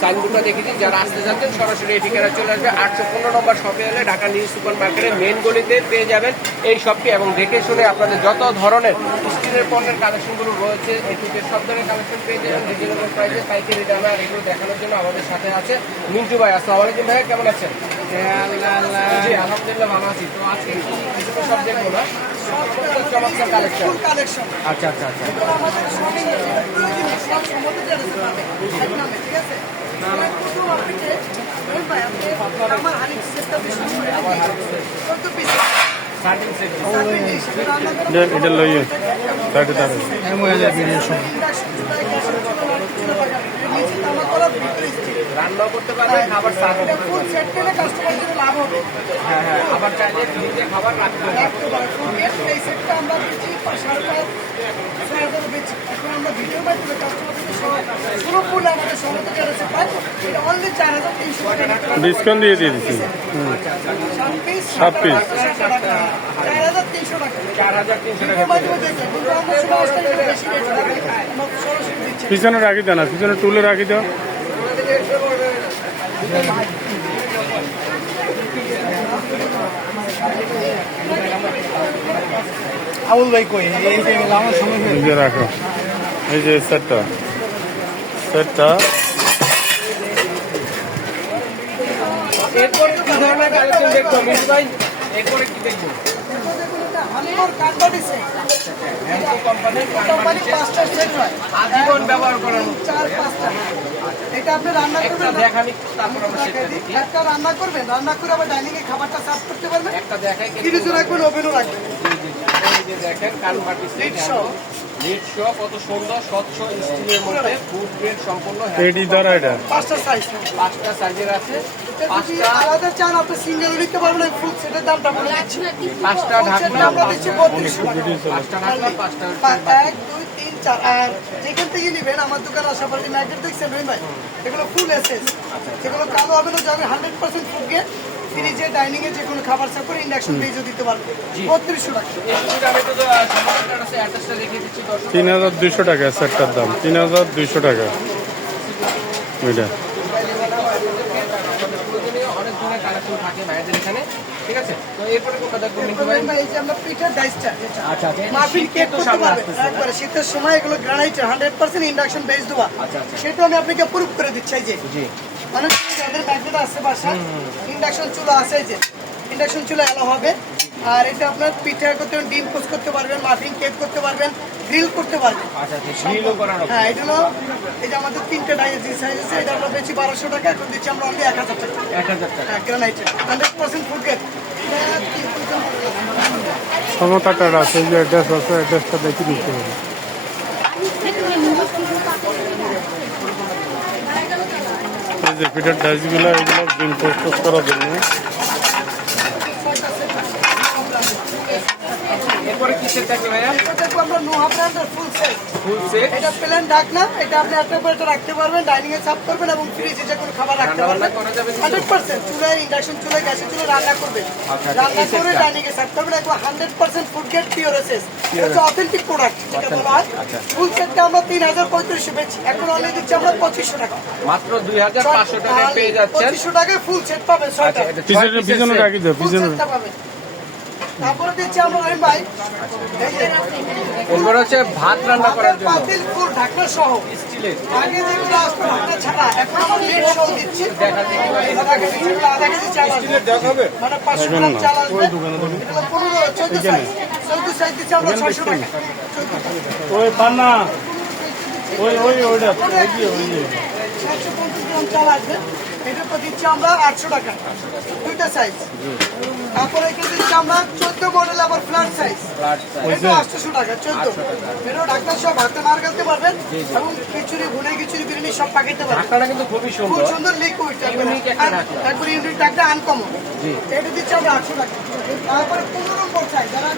সাইনবোর্ডটা দেখেছি, যারা আসতে যাচ্ছেন সরাসরি এই ঠিকানা চলে আসবে। 815 নম্বর শপে এলে ঢাকা নিউ সুপার মার্কেটের মেন গলিতে পেয়ে যাবেন এই শপটি। এবং দেখে শুনে আপনাদের যত ধরনের স্টিলের পণ্যের কালেকশনগুলো রয়েছে এই থেকে সব ধরনের কালেকশন পেয়ে যাবেন রিজনেবল প্রাইসে, পাইকারি দামে। আর এগুলো দেখানোর জন্য আমাদের সাথে আছে মিন্টু ভাই। আসসালামু আলাইকুম ভাই, কেমন আছেন? জি আলহামদুলিল্লাহ ভালো আছি। তো আজকে কি বিভিন্ন সব দেখবো না, চমৎকার কালেকশন। আচ্ছা আচ্ছা আচ্ছা। এটা লইয়ে রান্নাও করতে পারবে, খাবার সার্ভ লাভ হবে। হ্যাঁ হ্যাঁ, আবার চাইলে নিজে খাবার রাখতে হবে। এই সেটটা আমরা বেচি 5,500 বেচি। এখন আমরা ভিডিও মাধ্যমে কাস্টমারদের পুরো ফুল আমাদের সমস্ত টেরেসে পাই। এটা অনলি 4,300 টাকা ডিসকাউন্ট দিয়ে দিয়েছি। 7 পিস 4,300 টাকা। 4,300 টাকা। ভিডিও মাধ্যমে দেখবেন কিন্তু আমরা সরাসরি বেশি রেট রাখি। আমরা সরাসরি দিচ্ছি। পিছনে রাখি দাও না, পিছনে টুলে রাখি দাও। আউল ভাই কই এই যে আমার সময় এই যে রাখো, এই যে সেটটা এরপরে কি ধরনের কালেকশন দেখবো মিন্টু ভাই? এরপরে কি দেখবো? আজীবন ব্যবহার করার মতো। এটা আপনি রান্না একটা করবেন, দেখানি, তারপর আমরা সেটা দেখি। একটা রান্না করবেন, রান্না করে আবার ডাইনিং এ খাবারটা সার্ভ করতে পারবেন। একটা দেখাই ফ্রিজে রাখবেন, ওভেনও রাখবেন। এই যে দেখেন কারুকার্য সেট শো কত সুন্দর স্বচ্ছ স্টিলের মধ্যে ফুড গ্রেড সম্পূর্ণ এডি ধরা এটা 5টা সাইজ, 5টা সাইজের আছে। যদি 5টা আলাদা চান আপনি সিঙ্গেল নিতে পারবেন। ফুল সেটের দামটা বলে দিচ্ছি। 5টা ঢাকনা, আমরা দিচ্ছি 3200 টাকা। 5টা ঢাকনা, 5টা 1 2 3 4। আর যেখান থেকে নিবেন, আমার দোকান আসার পরে ম্যাগনেট দেখছেন ভাই, এগুলো ফুল এসএস, যেগুলো কালো হবে না, যাবে 100% ফুড গ্রেড। ফ্রিজে ডাইনিং এ যে কোনো খাবার সার্ভ করে ইন্ডাকশন বেজও দিতে পারবেন। 3200 টাকা। এই সুবিধা আমি তো সমাধান আছে, অ্যাড্রেসটা দেখিয়ে দিচ্ছি দর্শক। 3200 টাকা সেটটার দাম, 3200 টাকা ওইটা। প্রয়োজনীয় অনেক ধরনের কালেকশন থাকে ভাইদের এখানে, ঠিক আছে? তো এরপরে কোনটা দেখবো মিন্টু ভাই? ভাই এই যে আমরা পিঠার ডাইসটা, আচ্ছা আচ্ছা, মাফিন কেক করতে সামনে পারবেন আসতেছে। একবারে শীতের সময়। এগুলো গ্রানাইটের 100% ইন্ডাকশন বেস দেওয়া। আচ্ছা আচ্ছা, সেটা আমি আপনাকে প্রুফ করে দিচ্ছি। এই যে জি অনেক যাদের ম্যাগনেট আছে বাসা, ইন্ডাকশন চুলা আছে, এই যে ইন্ডাকশন চুলা এলো হবে। আর এটা আপনার পিঠা করতে পারবেন, ডিম পোস্ট করতে পারবেন, মাফিন কেক করতে পারবেন, গ্রিল করতে পারবেন। আচ্ছা আচ্ছা, গ্রিলও করানো। হ্যাঁ, এটা হলো এই যে আমাদের 3টা ডাইস সাইজ আছে। এটা আমরা বেশি 1200 টাকা, এখন দিচ্ছি আমরা অনলি 1000 টাকা। 1000 টাকা। হ্যাঁ, গ্রানাইটের 100% ফুড গ্রেড। সমতাটার আছে, এই যে অ্যাড্রেস আছে, অ্যাড্রেসটা দেখে নিতে হবে। এই যে পিঠার ডাইসগুলো, এগুলো ডিম প্রস্তুত করার জন্য। এরপরে কিসের থাকবে ভাইয়া? এটা দেখবো আমরা নোহা ব্র্যান্ডের ফুল সেট। Full set. এটা প্লেন ঢাকনা, এটা আপনি একটা করে রাখতে পারবেন, ডাইনিং এ সার্ভ করবেন এবং ফ্রিজে যে কোনো খাবার রাখতে রান্না পারবেন। করা যাবে 100% চুলায়, ইন্ডাকশন চুলায়, গ্যাসের চুলায় রান্না করবেন। আচ্ছা, রান্না এই করে সেটটা। ডাইনিং এ সার্ভ করবেন। একবার 100% ফুড গ্রেড পিওর এসএস। এটা হচ্ছে অথেন্টিক প্রোডাক্ট যেটা বলা হয়। আচ্ছা। ফুল সেটটা আমরা 3500 বেচি, এখন অনলি দিচ্ছি আমরা 2500 টাকা। মাত্র 2500 টাকায় পেয়ে যাচ্ছেন। 2500 টাকায় ফুল সেট পাবেন, আচ্ছা, 6টা এটা পিছনে পিছনে রাখি দাও, ফুল পিছনে। সেটটা পাবেন। তারপরে দিচ্ছি আমরা রহিম ভাই, এই যে এরপরে হচ্ছে ভাত রান্না করার জন্য পাতিল ফুল ঢাকনা সহ। স্টিলের। আগে যেগুলো আসতো ঢাকনা ছাড়া, এখন আমরা লেট সহ দিচ্ছি। আধা কেজি চাল আসবে। মানে 500 গ্রাম চাল আসবে। এটা হলো 14 সাইজ। 14 সাইজ দিচ্ছি আমরা 600 টাকা। ওই পান্না, ওইটা 750 গ্রাম চাল আসবে। এটা তো দিচ্ছি আমরা 800 টাকা, 2টা সাইজ। তারপরে এখানে দিচ্ছি আমরা 14 মডেল আবার ফ্ল্যাট সাইজ। এটা 800 টাকা, 14। এটা ঢাকনা সব হাতে মার করতে পারবেন এবং খিচুড়ি, ভুনে খিচুড়ি, বিরিয়ানি সব পাকাইতে পারবেন। ঢাকনাটা কিন্তু খুবই খুব সুন্দর। সুন্দর লিকুইড, Unique একটা ঢাকনা। একবার ইউনিট ঢাকনা আনকমন। জি। এটা দিচ্ছি আমরা 800 টাকা। তারপরে 15 নম্বর সাইজ, যারা